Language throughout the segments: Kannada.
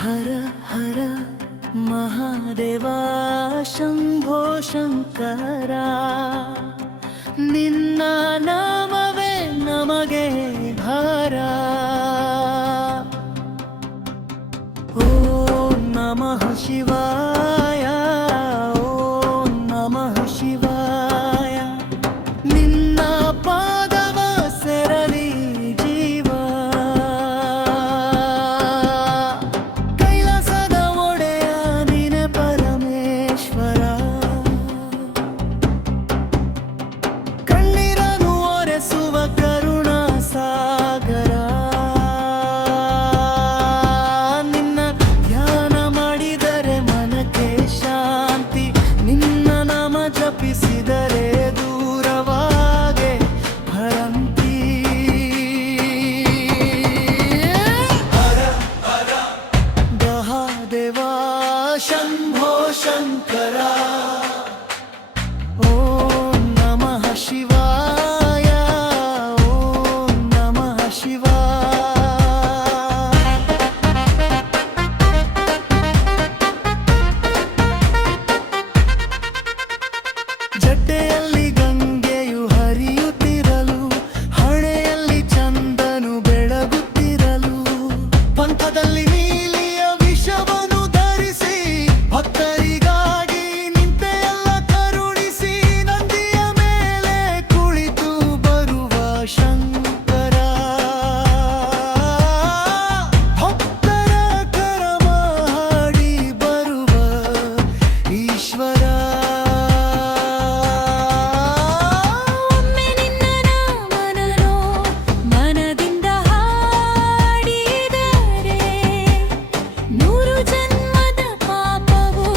ಹರ ಹರ ಮಹಾದೇವ ಶಂಭೋ ಶಂಕರ ನಿನ್ನ ನಾಮವೇ ನಮಗೆ ಭಾರ. ಓಂ ನಮಃ ಶಿವಾಯ, ಓಂ ನಮಃ ಶಿವಾಯ. ನಿನ್ನ ಪಾದವ ಸೆರಲಿ ಜೀವ. ಕೈಲಾಸದ ಒಡೆಯ ನೀನೆ ಪರಮೇಶ್ವರ. ಕಣ್ಣೀರನ್ನು ಒರೆಸುವ ಕರುಣಾ ಸಾಗರ. ನಿನ್ನ ಧ್ಯಾನ ಮಾಡಿದರೆ ಮನಕ್ಕೆ ಶಾಂತಿ. ನಿನ್ನ ನಾಮ ಜಪಿಸಿದರೆ ದೂರವಾಗೆ ಭರಂತಿ. ಮಹಾದೇವ ಶಂಭೋ ಶಂಕರ. ಓಂ ನಮಃ ಶಿವಾಯ, ಓಂ ನಮಃ ಶಿವಾಯ. ಜಡ್ಡೆಯಲ್ಲಿ ಗಂಗೆಯು ಹರಿಯುತ್ತಿರಲು, ಹಣೆಯಲ್ಲಿ ಚಂದನು ಬೆಳಗುತ್ತಿರಲು, ಪಂಥದಲ್ಲಿ ನೀಲಿಯ ವಿಷವನ್ನು ಧರಿಸಿ ಭಕ್ತರಿಗಾಗಿ ನಿಂತೆಯಲ್ಲ ಕರುಣಿಸಿ. ನಂದಿಯ ಮೇಲೆ ಕುಳಿತು ಬರುವ ಶಂಕರ, ಭಕ್ತರ ಕರಮ ಹಾಡಿ ಬರುವ ಈಶ್ವರ. ಒಮ್ಮೆ ನಿನ್ನ ನಾಮನೋ ಮನದಿಂದ ಹಾಡಿದರೆ, ನೂರು ಜನ್ಮದ ಪಾಪವು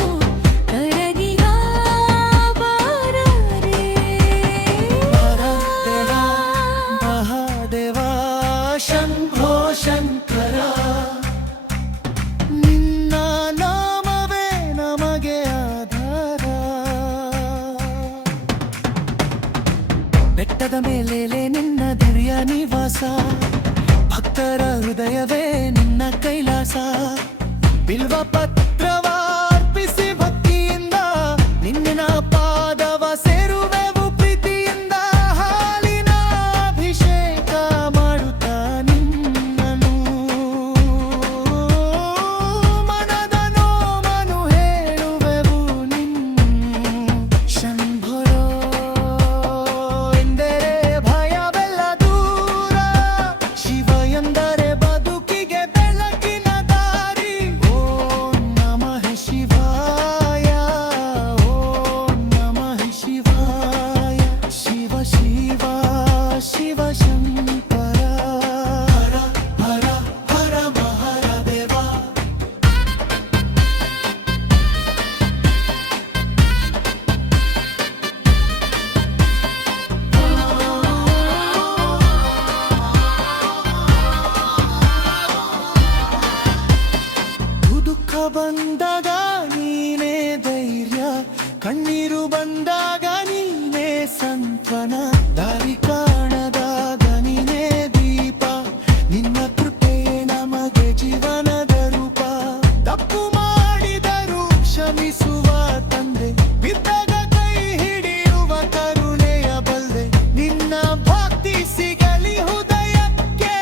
ಕರಗಿ ಬಾರರೆ. ಮಹಾದೇವ ಮಹಾದೇವ ಶಂಭೋ ಶಂಕರ. ನಿನ್ನ ನಾಮವೇ ನಮಗೆ ಆಧಾರ. ಬೆಟ್ಟದ ಮೇಲೆ ನಿನ್ನ ದಿವ್ಯ ನಿವಾಸ, ಭಕ್ತರ ಹೃದಯವೇ ನಿನ್ನ ಕೈಲಾಸ. ಬಿಲ್ವ ಪತ್ರವ ಅರ್ಪಿಸಿ ಭಕ್ತಿಯಿಂದ ನಿನ್ನ ಪಾದವ ಸೇರುವೆವು ಪ್ರೀತಿಯಿಂದ. ಹಾಲಿನ ಅಭಿಷೇಕ ಮಾಡುತ್ತಾ ನಿನ್ನನು, ಮನದ ನೋವನ್ನು ಹೇಳುವೆವು ನಿನ್ನ. ಶಂಭರೋ ಎಂದರೆ ಭಯವೆಲ್ಲ ದೂರ, ಶಿವ ಎಂದರೆ ಬದುಕಿಗೆ ಬೆಳಕಿನ ದಾರಿ. ಓಂ ನಮಃ ಶಿವಾಯ, ಓಂ ನಮಃ ಶಿವಾಯ. ಶಿವ ಶಿವ ಶಿವ ಶಂಕರ. ಹರ ಹರ ಹರ ಮಹಾದೇವ. ದುಃಖ ಬಂದಾಗ ನೀನೇ ಧೈರ್ಯ, ಕಣ್ಣೀರು ಬಂದಾಗ ನೀನೇ ಸಂತ್ವನ. ದಾರಿ ಕಾಣದಾಗ ನೀನೇ ದೀಪ, ನಿನ್ನ ಕೃಪೆಯೇ ನಮಗೆ ಜೀವನದ ರೂಪ. ತಪ್ಪು ಮಾಡಿದರೂ ಕ್ಷಮಿಸುವ ತಂದೆ, ಬಿದ್ದಾಗ ಕೈ ಹಿಡಿಯುವ ಕರುಣೆಯ ಬಲ್ಲೆ. ನಿನ್ನ ಭಕ್ತಿ ಸಿಗಲಿ ಹೃದಯಕ್ಕೆ,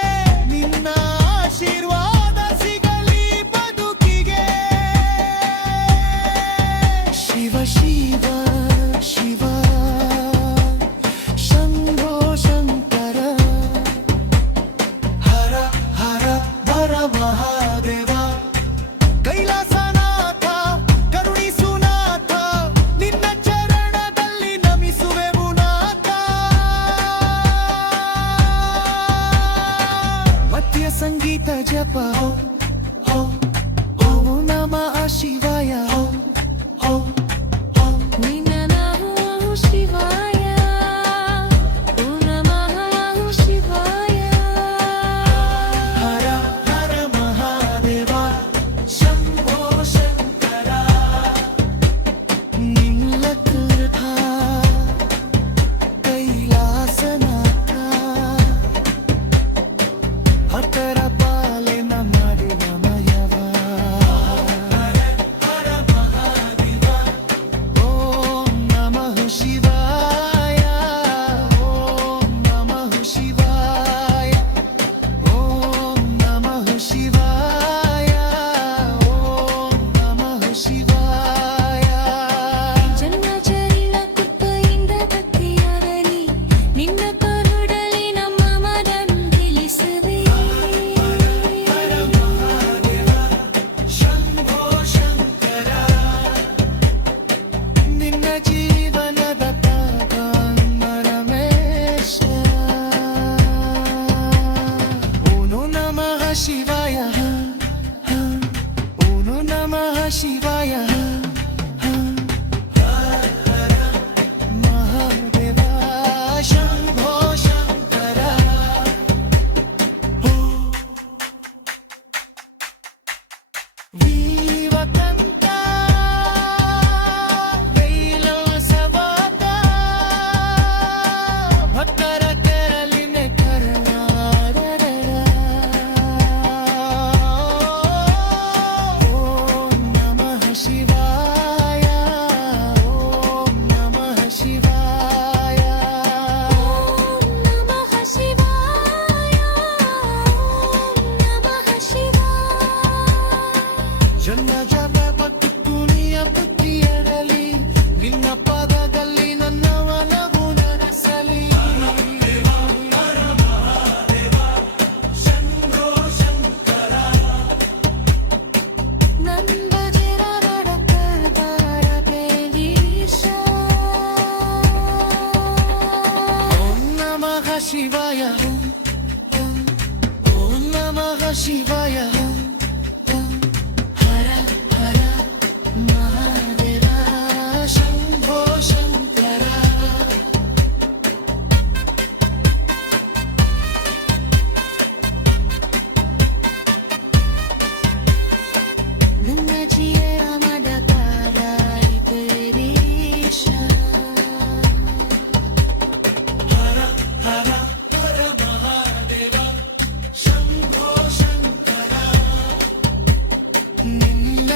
ನಿನ್ನ ಆಶೀರ್ವಾದ ಸಿಗಲಿ ಬದುಕಿಗೆ. ಶಿವ ಶಿವ ಶಿವ ಶಿವಾಯ ಮಹಾದೇವ ಶಂಭೋ ಶಂಕರ ವೀವಕಂತ ವೈಲಸವಾದ ಭಕ್ತರ ಕೆರಳಿನ ಕರುಣಾರರ ಓಂ ನಮಃ ಶಿವಾಯ ಓಂ ನಮಃ ಶಿವಾಯ ಓಂ ನಮಃ ಶಿವಾಯ ಓಂ ನಮಃ ಶಿವಾಯ ಜನ್ಮ ಜಪ ಭಕ್ತಿ ಕುಣಿಯ ಬುದ್ಧಿಯಡಲಿ ನಿನ್ನ ಪದದಲ್ಲಿ ನನ್ನ ಒಲವು ನನಸಲಿ ನಂಬಜಿರ ಬಡಕಲ್ ಬಾರಬೇಗೀಶ ಓಂ ನಮಃ ಶಿವಾಯ ಓಂ ನಮಃ ಶಿವಾಯ ಹರ ಹರ ಮಹಾದೇವ ಶಂಭೋ ಶಂಕರ ನನ್ನ ಜಿಯ ಮಡಕಾಲ ಪರೀಶ ಹರ ಹರ ಹರ ಮಹಾದೇವ ಶಂಭೋ ಶಂಕರ ನಿನ್ನ